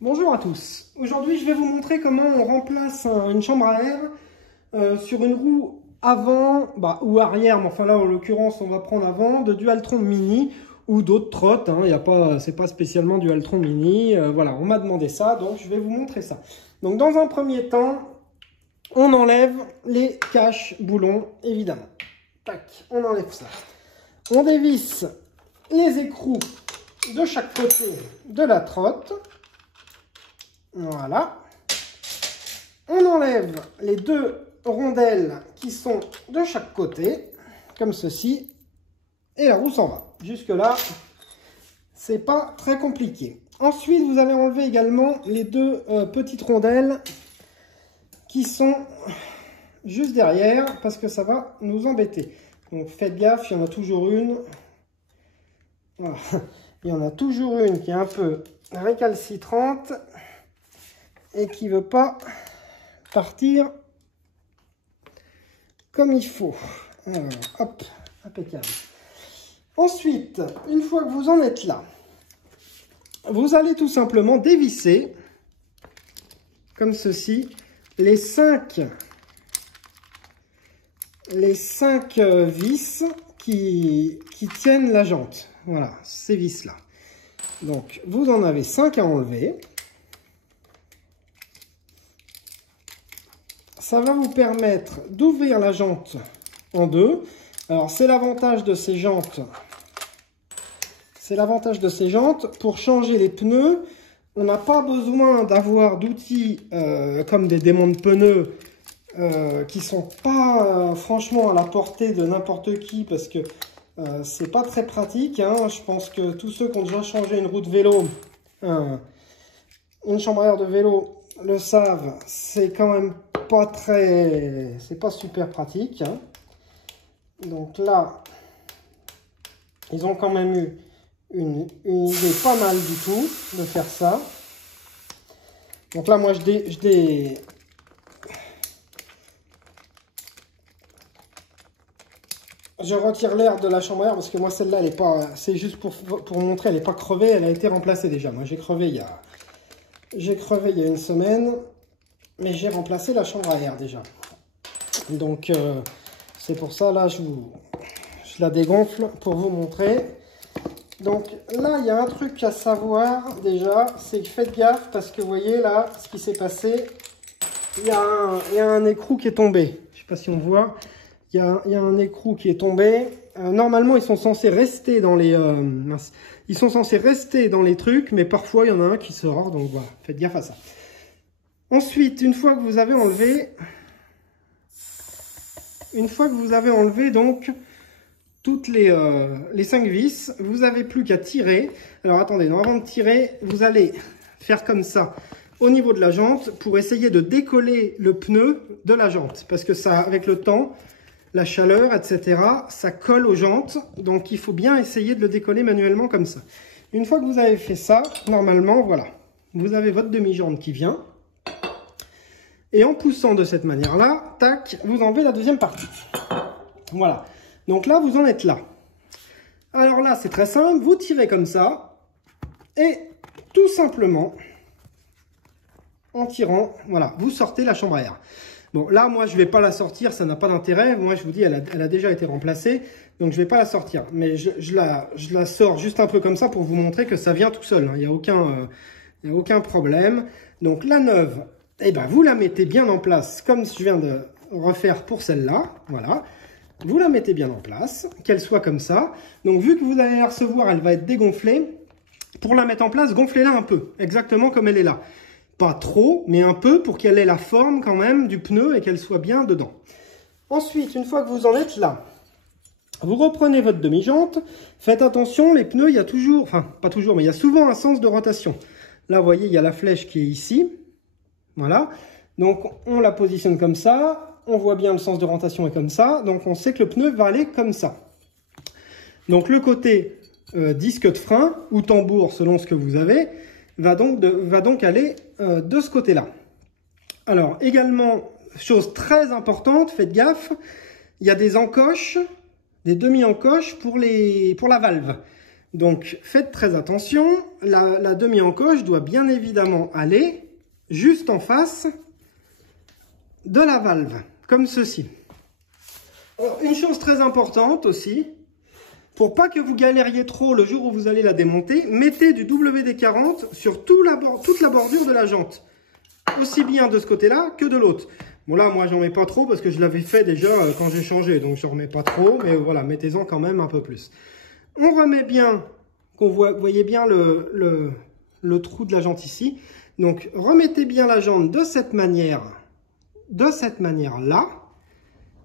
Bonjour à tous. Aujourd'hui, je vais vous montrer comment on remplace une chambre à air sur une roue avant ou arrière, mais enfin là, en l'occurrence, on va prendre avant, de Dualtron Mini ou d'autres trottes. C'est pas spécialement Dualtron Mini. Voilà, on m'a demandé ça, donc je vais vous montrer ça. Donc, dans un premier temps, on enlève les caches boulons, évidemment. Tac, on enlève ça. On dévisse les écrous de chaque côté de la trotte. Voilà. On enlève les deux rondelles qui sont de chaque côté, comme ceci, et la roue s'en va. Jusque-là, c'est pas très compliqué. Ensuite, vous allez enlever également les deux petites rondelles qui sont juste derrière, parce que ça va nous embêter. Donc faites gaffe, il y en a toujours une. Voilà. Il y en a toujours une qui est un peu récalcitrante et qui veut pas partir comme il faut. Alors, hop, impeccable. Ensuite, une fois que vous en êtes là, vous allez tout simplement dévisser, comme ceci, les 5 vis qui tiennent la jante. Voilà, ces vis-là. Donc, vous en avez 5 à enlever. Ça va vous permettre d'ouvrir la jante en deux. Alors, c'est l'avantage de ces jantes. C'est l'avantage de ces jantes. Pour changer les pneus, on n'a pas besoin d'avoir d'outils comme des démontes pneus qui sont pas franchement à la portée de n'importe qui, parce que c'est pas très pratique. Hein. Je pense que tous ceux qui ont déjà changé une roue de vélo, une chambre à air de vélo, le savent. C'est quand même pas très, c'est pas super pratique. Hein. Donc là, ils ont quand même eu une idée pas mal du tout de faire ça. Donc là, moi, je retire l'air de la chambre à air parce que moi, celle-là, elle est pas, c'est juste pour montrer, elle n'est pas crevée, elle a été remplacée déjà. Moi, j'ai crevé il y a une semaine, mais j'ai remplacé la chambre à air déjà. Donc, c'est pour ça, là, je la dégonfle pour vous montrer. Donc là, il y a un truc à savoir déjà, c'est que faites gaffe parce que vous voyez là, ce qui s'est passé, il y a un écrou qui est tombé. Je ne sais pas si on voit, il y a un écrou qui est tombé. Normalement, ils sont censés rester dans les trucs, mais parfois il y en a un qui sort, donc voilà, faites gaffe à ça. Ensuite, une fois que vous avez enlevé donc toutes les 5 vis, vous n'avez plus qu'à tirer. Alors attendez, avant de tirer, vous allez faire comme ça au niveau de la jante pour essayer de décoller le pneu de la jante. Parce que ça, avec le temps, la chaleur, etc., ça colle aux jantes. Donc il faut bien essayer de le décoller manuellement comme ça. Une fois que vous avez fait ça, normalement, voilà, vous avez votre demi-jante qui vient. Et en poussant de cette manière-là, tac, vous enlevez la deuxième partie. Voilà. Donc là, vous en êtes là. Alors là, c'est très simple. Vous tirez comme ça. Et tout simplement, en tirant, voilà, vous sortez la chambre à air. Bon, là, moi, je ne vais pas la sortir. Ça n'a pas d'intérêt. Moi, je vous dis, elle a déjà été remplacée. Donc, je ne vais pas la sortir. Mais je la sors juste un peu comme ça pour vous montrer que ça vient tout seul. Il n'y a aucun problème. Donc, la neuve, eh ben, vous la mettez bien en place comme je viens de refaire pour celle-là. Voilà. Vous la mettez bien en place, qu'elle soit comme ça. Donc, vu que vous allez la recevoir, elle va être dégonflée. Pour la mettre en place, gonflez-la un peu, exactement comme elle est là. Pas trop, mais un peu pour qu'elle ait la forme quand même du pneu et qu'elle soit bien dedans. Ensuite, une fois que vous en êtes là, vous reprenez votre demi-jante. Faites attention, les pneus, il y a toujours, enfin, pas toujours, mais il y a souvent un sens de rotation. Là, vous voyez, il y a la flèche qui est ici. Voilà. Donc, on la positionne comme ça. On voit bien le sens de rotation est comme ça, donc on sait que le pneu va aller comme ça. Donc le côté disque de frein ou tambour, selon ce que vous avez, va donc aller de ce côté-là. Alors également, chose très importante, faites gaffe, il y a des encoches, des demi-encoches pour la valve. Donc faites très attention, la demi-encoche doit bien évidemment aller juste en face de la valve, comme ceci. Alors, une chose très importante aussi, pour pas que vous galériez trop le jour où vous allez la démonter, mettez du WD-40 sur toute la bordure de la jante. Aussi bien de ce côté-là que de l'autre. Bon là, moi, j'en mets pas trop parce que je l'avais fait déjà quand j'ai changé. Donc, je remets pas trop, mais voilà, mettez-en quand même un peu plus. On remet bien, vous voyez bien le trou de la jante ici. Donc, remettez bien la jante de cette manière-là.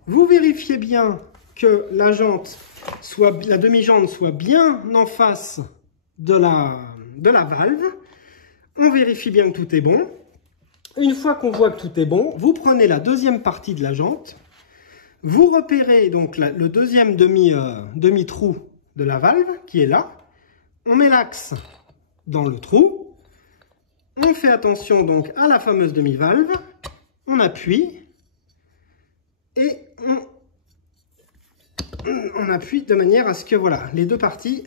Vous vérifiez bien que la demi-jante soit bien en face de la valve. On vérifie bien que tout est bon. Une fois qu'on voit que tout est bon, vous prenez la deuxième partie de la jante. Vous repérez donc le deuxième demi-trou de la valve qui est là. On met l'axe dans le trou. On fait attention donc à la fameuse demi-valve. On appuie. Et on appuie de manière à ce que voilà, les deux parties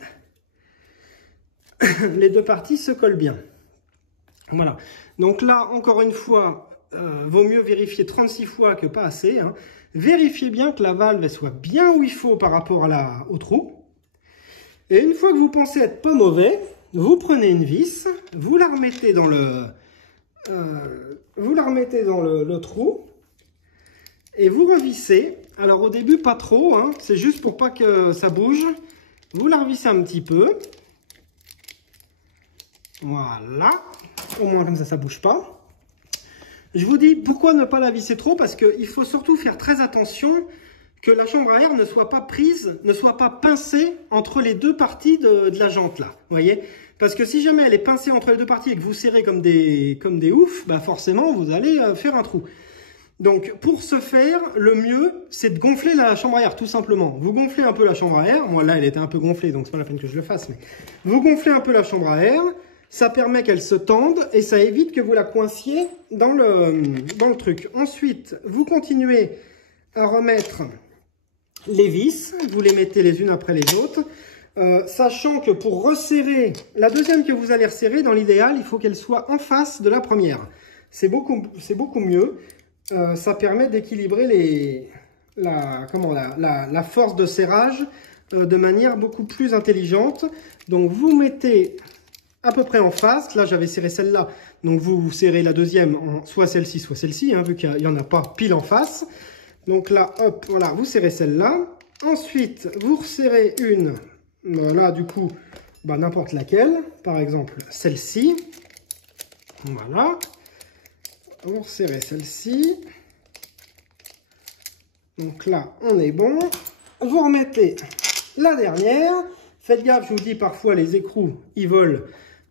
se collent bien. Voilà. Donc là, encore une fois, vaut mieux vérifier 36 fois que pas assez. Hein. Vérifiez bien que la valve elle soit bien où il faut par rapport au trou. Et une fois que vous pensez être pas mauvais, vous prenez une vis, vous la remettez dans le trou. Et vous revissez, alors au début pas trop, hein, c'est juste pour pas que ça bouge. Vous la revissez un petit peu. Voilà, au moins comme ça bouge pas. Je vous dis pourquoi ne pas la visser trop, parce qu'il faut surtout faire très attention que la chambre à air ne soit pas prise, ne soit pas pincée entre les deux parties de la jante là, vous voyez. Parce que si jamais elle est pincée entre les deux parties et que vous serrez comme des oufs, bah forcément vous allez faire un trou. Donc, pour ce faire, le mieux, c'est de gonfler la chambre à air, tout simplement. Vous gonflez un peu la chambre à air. Moi, là, elle était un peu gonflée, donc c'est pas la peine que je le fasse. Mais vous gonflez un peu la chambre à air. Ça permet qu'elle se tende et ça évite que vous la coinciez dans le truc. Ensuite, vous continuez à remettre les vis. Vous les mettez les unes après les autres. Sachant que pour resserrer, la deuxième que vous allez resserrer, dans l'idéal, il faut qu'elle soit en face de la première. C'est beaucoup mieux. Ça permet d'équilibrer la force de serrage de manière beaucoup plus intelligente. Donc vous mettez à peu près en face. Là j'avais serré celle-là, donc vous serrez la deuxième en soit celle-ci, hein, vu qu'il n'y en a pas pile en face. Donc là, hop, voilà, vous serrez celle-là. Ensuite, vous resserrez une, là du coup, bah, n'importe laquelle, par exemple celle-ci. Voilà. Vous resserrez celle-ci. Donc là, on est bon. Vous remettez la dernière. Faites gaffe, je vous dis, parfois les écrous, ils volent.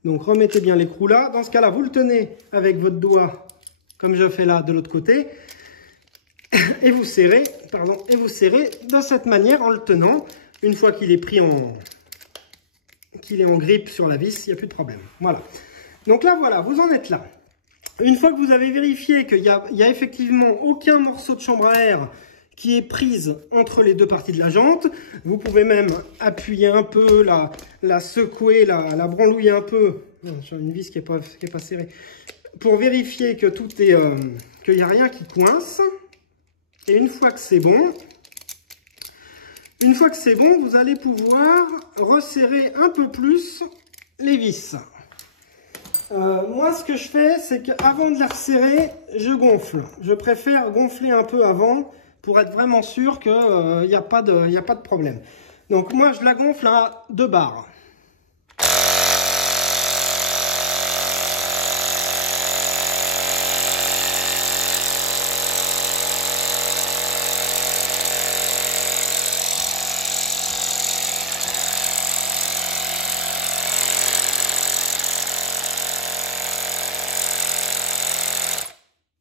Donc remettez bien l'écrou là. Dans ce cas-là, vous le tenez avec votre doigt, comme je fais là, de l'autre côté. Et vous serrez, de cette manière en le tenant. Une fois qu'il est pris en grippe sur la vis, il n'y a plus de problème. Voilà. Donc là, voilà, vous en êtes là. Une fois que vous avez vérifié qu'il y a effectivement aucun morceau de chambre à air qui est prise entre les deux parties de la jante, vous pouvez même appuyer un peu, la secouer, la branlouiller un peu. J'ai une vis qui n'est pas serrée. Pour vérifier que tout est, qu'il n'y a rien qui coince. Et une fois que c'est bon, vous allez pouvoir resserrer un peu plus les vis. Moi, ce que je fais, c'est qu'avant de la resserrer, je gonfle. Je préfère gonfler un peu avant pour être vraiment sûr qu'il n'y a pas de problème. Donc moi, je la gonfle à 2 bars.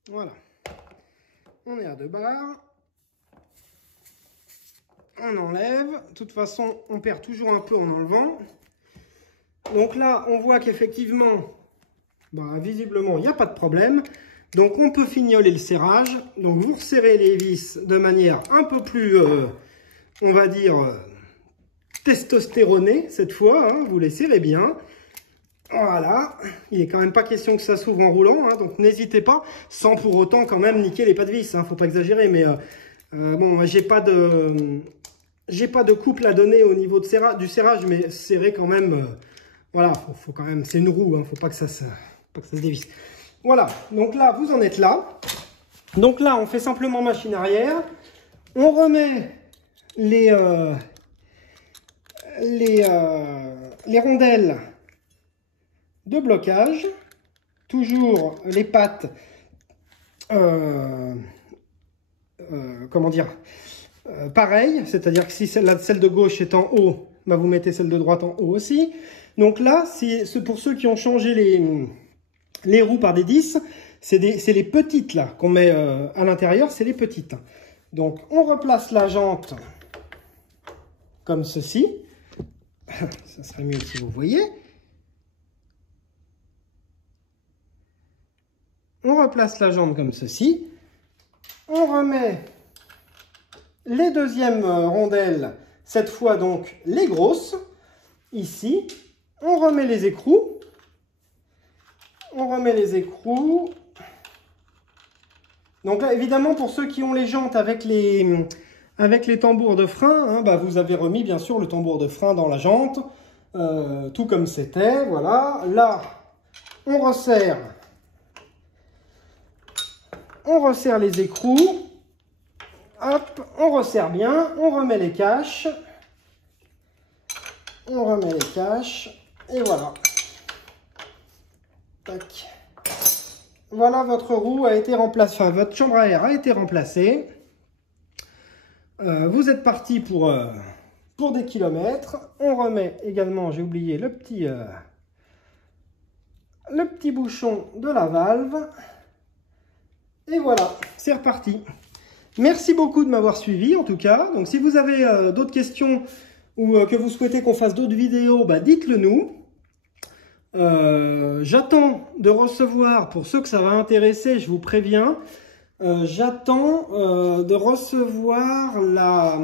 Voilà, on est à 2 bars, on enlève, de toute façon on perd toujours un peu en enlevant. Donc là on voit qu'effectivement, bah, visiblement il n'y a pas de problème, donc on peut fignoler le serrage. Donc vous resserrez les vis de manière un peu plus, on va dire, testostéroné cette fois, hein, vous les serrez bien. Voilà, il n'est quand même pas question que ça s'ouvre en roulant, hein, donc n'hésitez pas, sans pour autant quand même niquer les pas de vis, hein, faut pas exagérer, mais bon, j'ai pas de couple à donner au niveau de du serrage, mais serrer quand même, voilà, faut quand même, c'est une roue, hein, faut pas que ça se dévisse. Voilà, donc là, vous en êtes là. Donc là, on fait simplement machine arrière, on remet les rondelles de blocage, toujours les pattes, comment dire, pareil, c'est-à-dire que si celle de gauche est en haut, bah vous mettez celle de droite en haut aussi. Donc là, c'est pour ceux qui ont changé les roues par des 10, c'est les petites là qu'on met à l'intérieur, c'est les petites. Donc on replace la jante comme ceci, ça serait mieux si vous voyez. On replace la jambe comme ceci. On remet les deuxièmes rondelles, cette fois donc les grosses, ici. On remet les écrous. On remet les écrous. Donc là, évidemment, pour ceux qui ont les jantes avec les tambours de frein, hein, bah, vous avez remis bien sûr le tambour de frein dans la jante, tout comme c'était. Voilà. Là, on resserre les écrous, hop, on resserre bien, on remet les caches, et voilà. Tac. Voilà, votre roue a été remplacée, enfin votre chambre à air a été remplacée. Vous êtes parti pour des kilomètres. On remet également, j'ai oublié, le petit bouchon de la valve. Et voilà, c'est reparti. Merci beaucoup de m'avoir suivi en tout cas. Donc si vous avez d'autres questions ou que vous souhaitez qu'on fasse d'autres vidéos, bah, dites-le nous. J'attends de recevoir, pour ceux que ça va intéresser, je vous préviens, j'attends de recevoir la...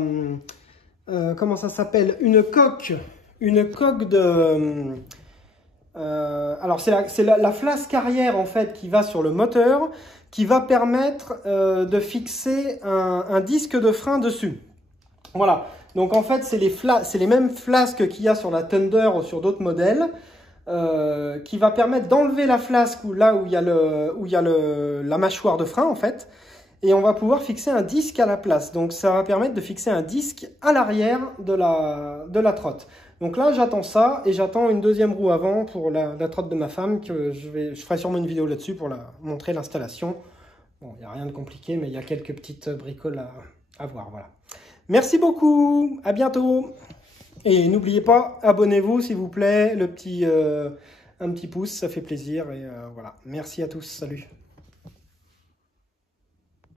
comment ça s'appelle? Une coque de... alors c'est la flasque arrière en fait qui va sur le moteur, qui va permettre de fixer un disque de frein dessus. Voilà, donc en fait c'est les mêmes flasques qu'il y a sur la Thunder ou sur d'autres modèles, qui va permettre d'enlever la flasque là où il y a la mâchoire de frein en fait, et on va pouvoir fixer un disque à la place. Donc ça va permettre de fixer un disque à l'arrière de la trotte. Donc là, j'attends ça et j'attends une deuxième roue avant pour la trotte de ma femme, que je ferai sûrement une vidéo là-dessus pour montrer l'installation. Bon, il n'y a rien de compliqué, mais il y a quelques petites bricoles à voir. Voilà. Merci beaucoup, à bientôt. Et n'oubliez pas, abonnez-vous s'il vous plaît, un petit pouce, ça fait plaisir. Et voilà, merci à tous, salut.